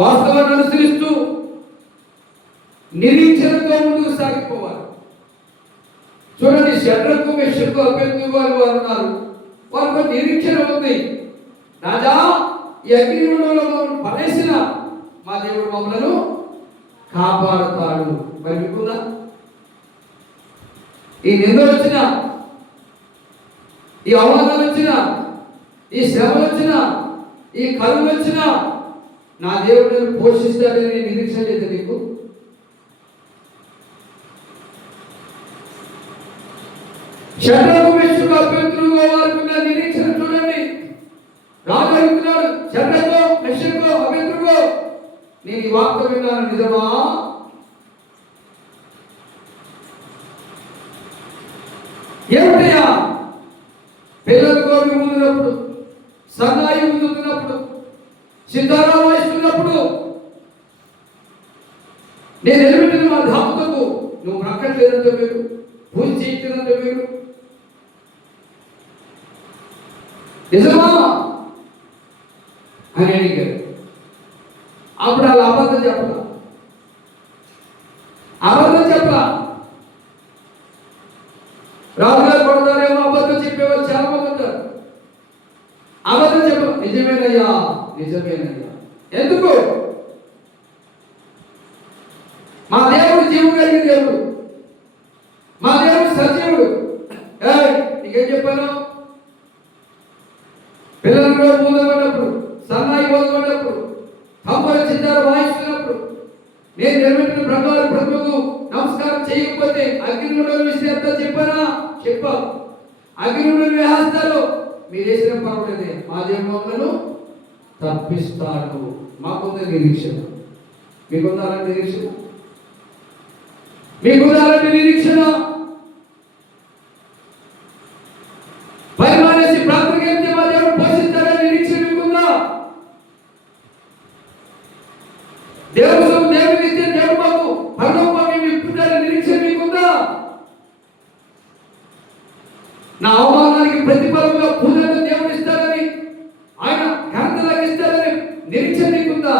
వాస్తవాన్ని అనుసరిస్తూ నిరీక్షణతో ముందుకు సాగిపోవాలి. చూడండి, షడ్రకు మెషకు అభ్యర్థులు వారు ఉన్నారు. వారికి నిరీక్షణ ఉంది. రాజా, ఈ అగ్నిగుండంలో మమ్మల్ని పడేసిన మా దేవుడు మమ్మలను కాపాడుతాడు. మరి మీకున్నా ఈ నిందలు వచ్చినా, ఈ అవమానాలు వచ్చినా, ఈ శ్రమలు వచ్చినా, ఈ కలులు వచ్చినా నా దేవుడు నన్ను పోషిస్తాడని నిరీక్షణ లేదు నీకు? షడ్రకు మెషకు అభ్యర్థులుగా వారుకున్న నిరీక్షణ చూడండి. రాజు అడుగుతున్నాడు, షడ్రకు మెషకు అభ్యర్థులుగా నేను ఈ వార్త విన్నాను, నిజమా? ఏమిటయ్యా? పిల్లలు గోవి ముందున్నప్పుడు, సన్నాయి ముందున్నప్పుడు, సితారా వాయిస్తున్నప్పుడు నేను ఎలిమిటిన మా ధాపుతకు నువ్వు రక్కట్లేదంటే మీరు, పూజ చేయట్లేదంటే మీరు, నిజమా అని అడిగారు. అప్పుడు అలా అబద్ధం చెప్పలా, అబద్ధం చెప్పలా. రాజుగారు పడతారేమో అబద్ధం చెప్పేవాళ్ళు చాలా మంది ఉంటారు. అబద్ధం చెప్ప, నిజమేనయ్యా, నిజమేనయ్యా. ఎందుకు? మా దేవుడు జీవం కలిగిన దేవుడు, మా దేవుడు సజీవుడు. నీకేం చెప్పాను? పిల్లలు మూదపడినప్పుడు, సన్నాయి మోదపడినప్పుడు, కంపల చిత్తాలు వాయిస్తున్నప్పుడు నేను నిలబెట్టిన బ్రహ్మాల ప్రభువుకు నమస్కారం చేయకపోతే అగ్నిగుండంలో విసిరేస్తా చెప్పానా? చెప్పా. అగ్నిగుండంలో వేస్తాలో మీరు వేసిన పర్వాలేదే, మా దేవుడు తప్పిస్తాడు. మాకుంది నిరీక్షణ. మీకుందాలంటే నిరీక్షణ? మీకుందాలంటే నిరీక్షణ? పరిమాణేసి ప్రార్థనకి వెళ్తే మా దేవుడు పోషిస్తాడని నిరీక్షణ మీకుందా? దేవుడు దేవుడికి ఇస్తే దేవుడు మాకు పరలోకాన్ని ఇప్పుతాడని నిరీక్షణ మీకుందా? నా అవమానానికి ప్రతిఫలంగా పూజలు దేవుడు ఇస్తాడని, ఆయన ఘనతలకు ఇస్తాడని నిరీక్షణ మీకుందా?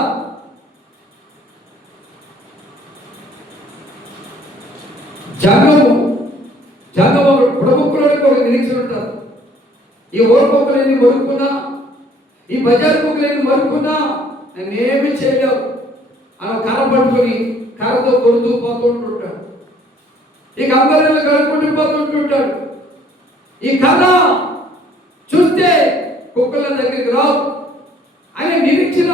జగము ప్రముఖులకు ఒక నిరీక్షణ ఉంటారు. ఈ ఓడిపోకలు ఎన్ని మరుక్కున్నా, ఈ బజార్ పోకలు ఎన్ని మరుక్కున్నా నేనేమి చేయలేవు అని కర్ర పట్టుకొని కర్రతో కొడుతూ పోతుంటుంటాడు. ఇక అందరిలో కలుపుకుంటూ పోతుంటుంటాడు. ఈ కర్ర చూస్తే కుక్కల దగ్గరికి రావు అనే నిరీక్షణ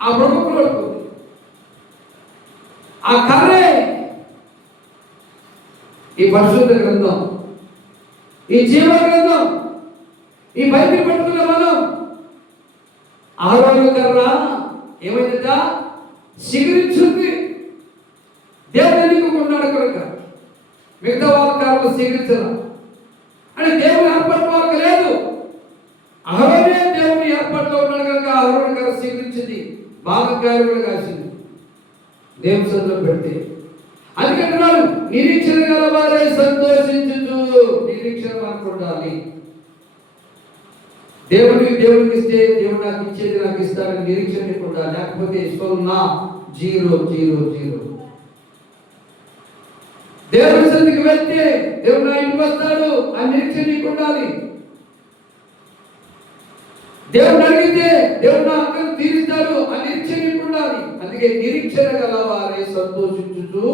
ఆ ప్రముఖులు పడుతుంది. ఆ కర్రే ఈ పరిశుద్ధ గ్రంథం, ఈ జీవ గ్రంథం, ఈ బైబిల్ పట్టుకున్న మనం ఆరోగ్య కర్ర ఏమైందట? సిగరించుంది. దేవుడు ఎన్నుకున్నాడు కనుక మిగతా వాళ్ళ కర్రలు సిగరించరా అంటే దేవుని ఏర్పాటు వాళ్ళకి లేదు. అహరోనే దేవుని ఏర్పాటులో ఉన్నాడు కనుక అహరోని కర్ర సిగరించింది, బాగా గాయలు కాసింది దేవుని సన్నిధిలో పెడితే. అందుకంటున్నాడు, నిరీక్షణ గలవారే సంతోషించు. నిరీక్షణ మనకు ఉండాలి. దేవుడికి ఇస్తే దేవుడు నాకు ఇచ్చేది నాకు ఇస్తాడని నిరీక్షణ నీకు ఉండాలి. లేకపోతే 0 దేవుడి సన్నిధికి వెళ్తే దేవుడు నా ఇంటికి వస్తాడు అని నిరీక్షణ నీకు ఉండాలి. దేవుడు అడిగితే దేవుడు నా అక్కను తీరుస్తాడు అని నిరీక్షణ నీకు ఉండాలి. అందుకే నిరీక్షణ గలవారే సంతోషించుచు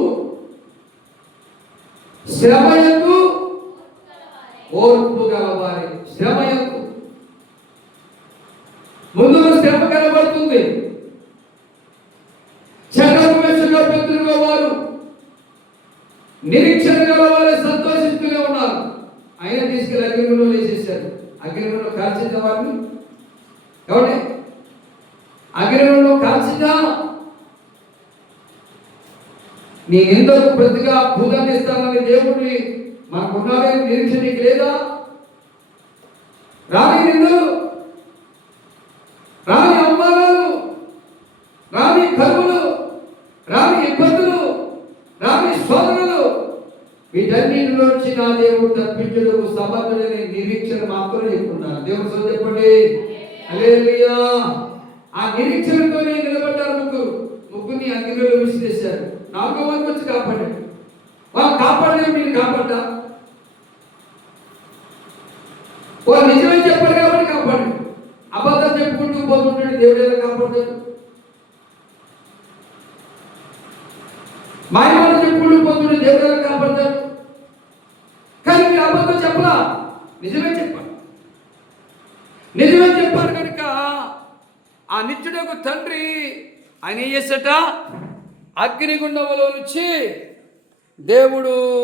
శ్రమయందు ఓర్పు గలవారే. శ్రమయందు ముందు శ్రమ కనబడుతుంది. చక్రవర్తులుగా వారు నిరీక్షణ గలవారే సంతోషిస్తూనే ఉన్నారు. ఆయన తీసుకెళ్ళి అగ్నిగుండంలో వేసేసారు. అగ్నిగుండంలో కాల్చిందా వారిని? కాబట్టి అగ్నిగుండంలో కాల్చిందా? నీ నిందకు ప్రతిగా భూతాన్ని ఇస్తానని దేవుడిని మనకున్నాడే నిరీక్షణ నీకు లేదా? రాని నిందలు, రాని అవమానాలు, రాని కరువులు, రాని ఇబ్బందులు, రాని శోధనలు, వీటన్నిటిలోంచి నా దేవుడు తప్పించడానికి సమర్థుడని నిరీక్షణ మాత్రం చెప్పుకున్నాను. దేవుడు చెప్పండి హల్లెలూయా. ఆ నిరీక్షణతోనే నిలబడ్డారు ముగ్గురిని అగ్నిలో విసిరేశారు. 4వ వారికి వచ్చి కాపాడాడు. వాళ్ళు కాపాడలేదు, మీరు కాపాడ్డా? వాళ్ళు నిజమే చెప్పారు కాబట్టి కాపాడు. అబద్ధం చెప్పుకుంటూ పోతుంటాడు, దేవుడు ఎలా కాపాడతాడు? మాయమాటలు చెప్పుకుంటూ పోతుంటే దేవుడు ఎలా కాపాడతాడు? కానీ మీరు అబద్ధం చెప్పలా, నిజమే చెప్పారు. నిజమే చెప్పారు కనుక ఆ నిత్యుడకు తండ్రి ఆయన ఏం చేసేట, అగ్నిగుండంలో నుంచి దేవుడు